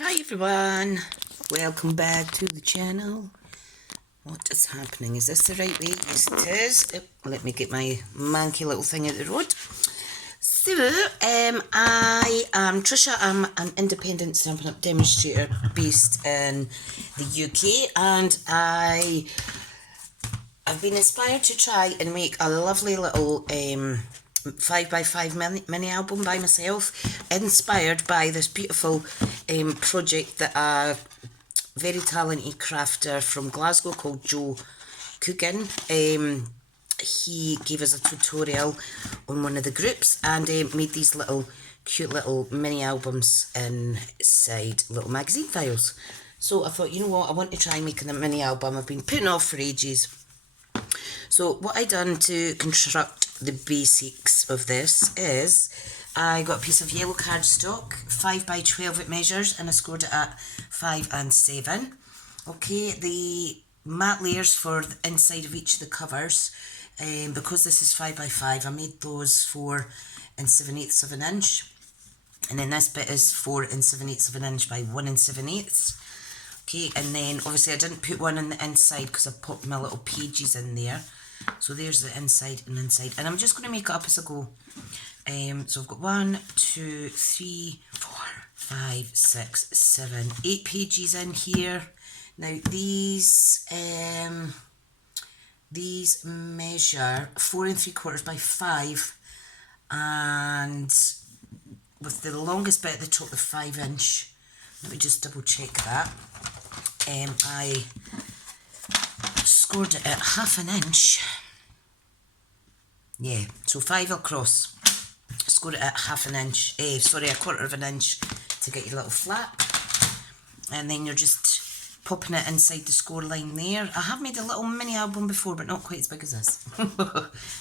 Hi everyone, welcome back to the channel. What is happening? Is this the right way? Yes it is. Let me get my manky little thing out the road. So, I am Trisha. I'm an independent Stampin' Up! Demonstrator based in the UK, and I've been inspired to try and make a lovely little 5x5 mini album by myself, inspired by this beautiful project that a very talented crafter from Glasgow called Joe Coogan. He gave us a tutorial on one of the groups and made these little cute little mini albums inside little magazine files. So I thought, you know what, I want to try making a mini album. I've been putting off for ages. So what I done to construct the basics of this is I got a piece of yellow cardstock, 5x12 it measures, and I scored it at 5 and 7. Okay, the matte layers for the inside of each of the covers, because this is 5x5, I made those 4 7/8 of an inch. And then this bit is 4 7/8 of an inch by 1 7/8. Okay, and then obviously I didn't put one on the inside because I put my little pages in there. So there's the inside and inside. And I'm just going to make it up as I go. So I've got 1, 2, 3, 4, 5, 6, 7, 8 pages in here. Now these measure 4 3/4 by 5, and with the longest bit at the top, the 5-inch. Let me just double check that. I scored it at 1/2 inch. Yeah, so 5 across. Scored it at 1/2 inch. Sorry, 1/4 inch to get your little flap. And then you're just popping it inside the score line there. I have made a little mini album before, but not quite as big as this.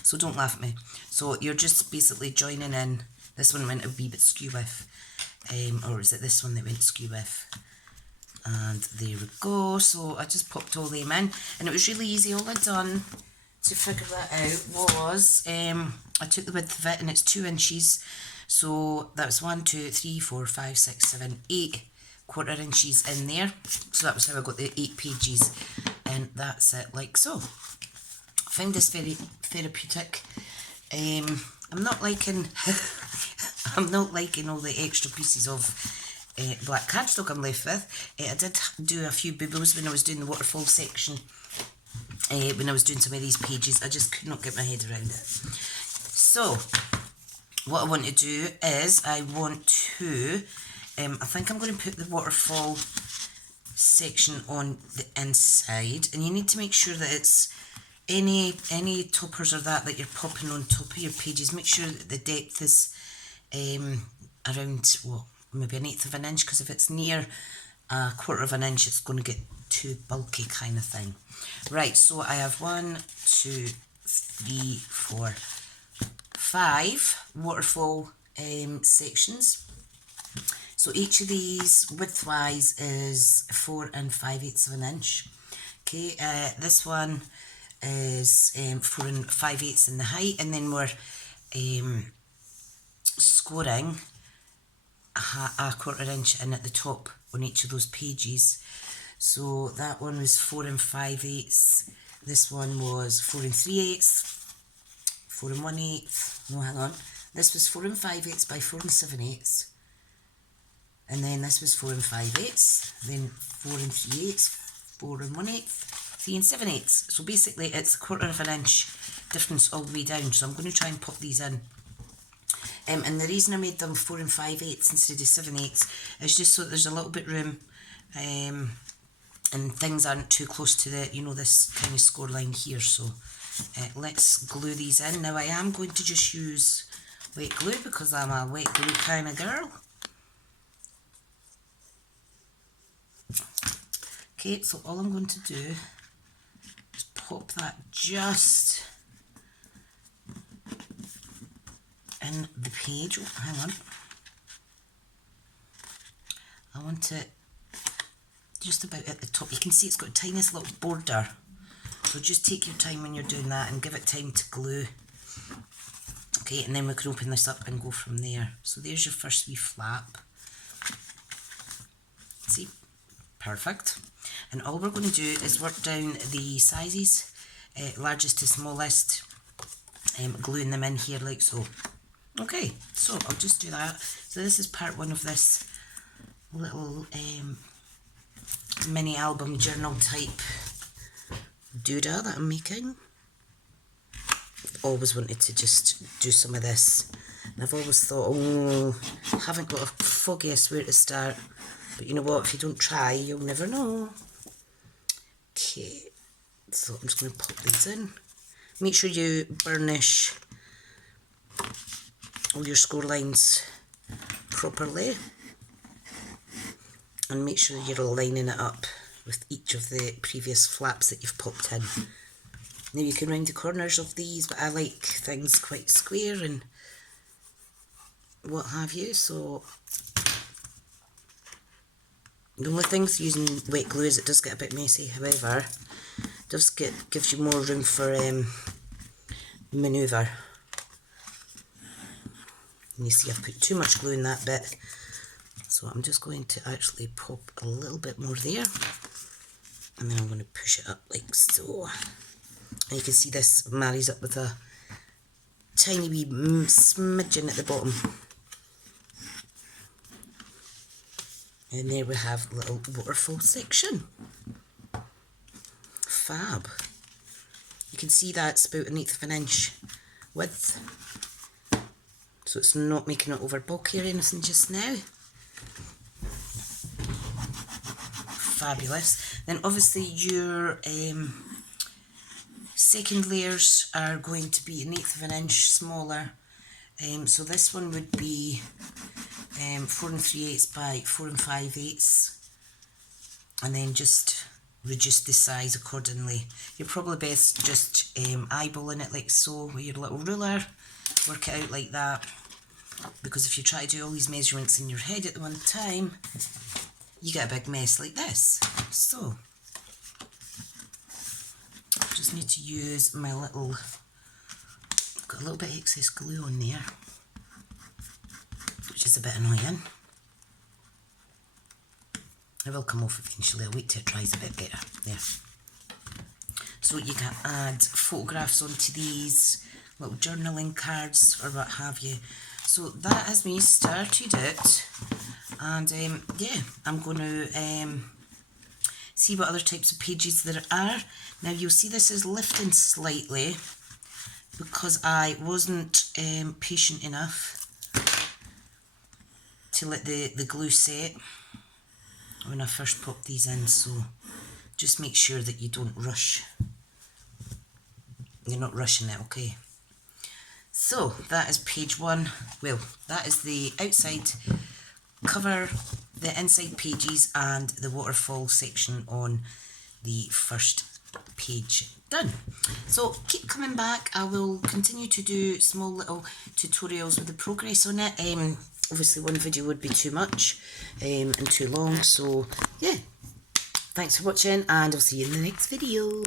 So don't laugh at me. So you're just basically joining in. This one went a wee bit skew with. Or is it this one that went skew with? And there we go. So I just popped all them in, and it was really easy. All I done to figure that out was I took the width of it, and it's 2 inches. So that was 1, 2, 3, 4, 5, 6, 7, 8 1/4 inches in there. So that was how I got the 8 pages, and that's it, like so. I found this very therapeutic. I'm not liking I'm not liking all the extra pieces of black cardstock I'm left with. I did do a few bubbles when I was doing the waterfall section. When I was doing some of these pages, I just could not get my head around it. So what I want to do is I think I'm going to put the waterfall section on the inside, and you need to make sure that it's any toppers or that you're popping on top of your pages. Make sure that the depth is around, well, maybe 1/8 of an inch, because if it's near 1/4 inch, it's going to get too bulky kind of thing. Right, so I have 1, 2, 3, 4, 5 waterfall sections. So each of these widthwise is 4 5/8 of an inch. Okay, this one is 4 5/8 in the height, and then we're scoring a 1/4 inch in at the top on each of those pages. So that one was 4 5/8. This one was 4 3/8, 4 1/8. No, hang on. This was 4 5/8 by 4 7/8. And then this was 4 5/8. Then 4 3/8, 4 1/8, 3 7/8. So basically it's 1/4 inch difference all the way down. So I'm going to try and pop these in. And the reason I made them 4 5/8 instead of 7/8 is just so that there's a little bit room, and things aren't too close to the, this kind of score line here. So let's glue these in. Now I am going to just use wet glue because I'm a wet glue kind of girl. Okay, so all I'm going to do is pop that just in the page. Oh, hang on. I want it just about at the top. You can see it's got a tiniest little border. So just take your time when you're doing that and give it time to glue. Okay, and then we can open this up and go from there. So there's your first wee flap. See? Perfect. And all we're going to do is work down the sizes, largest to smallest, gluing them in here like so. Okay, so I'll just do that. So this is part one of this little mini album journal type doodah that I'm making. I've always wanted to just do some of this. And I've always thought, oh, I haven't got a foggiest where to start. But you know what, if you don't try, you'll never know. Okay, so I'm just going to pop these in. Make sure you burnish all your score lines properly. And make sure you're lining it up with each of the previous flaps that you've popped in. Now you can round the corners of these, but I like things quite square and what have you, so the only thing with using wet glue is it does get a bit messy. However, it does gives you more room for manoeuvre. And you see I've put too much glue in that bit, so I'm just going to actually pop a little bit more there, and then I'm going to push it up like so. And you can see this marries up with a tiny wee smidgen at the bottom. And there we have a little waterfall section. Fab. You can see that's about 1/8 of an inch width. So it's not making it over bulky or anything just now. Fabulous. Then obviously your second layers are going to be 1/8 of an inch smaller. So this one would be 4 3/8 by 4 5/8, and then just reduce the size accordingly. You're probably best just eyeballing it like so with your little ruler, work it out like that, because if you try to do all these measurements in your head at the one time, you get a big mess like this. So just need to use my little, I've got a little bit of excess glue on there, which is a bit annoying. It will come off eventually. I'll wait till it dries a bit better. There. So you can add photographs onto these, little journaling cards or what have you. So that has me started it, and yeah, I'm going to see what other types of pages there are. Now you'll see this is lifting slightly because I wasn't patient enough to let the glue set when I first popped these in, so just make sure that you don't rush. You're not rushing it, okay? So that is page one. Well, that is the outside cover, the inside pages, and the waterfall section on the first page done. So keep coming back. I will continue to do small little tutorials with the progress on it. Obviously one video would be too much and too long, so yeah, thanks for watching, and I'll see you in the next video.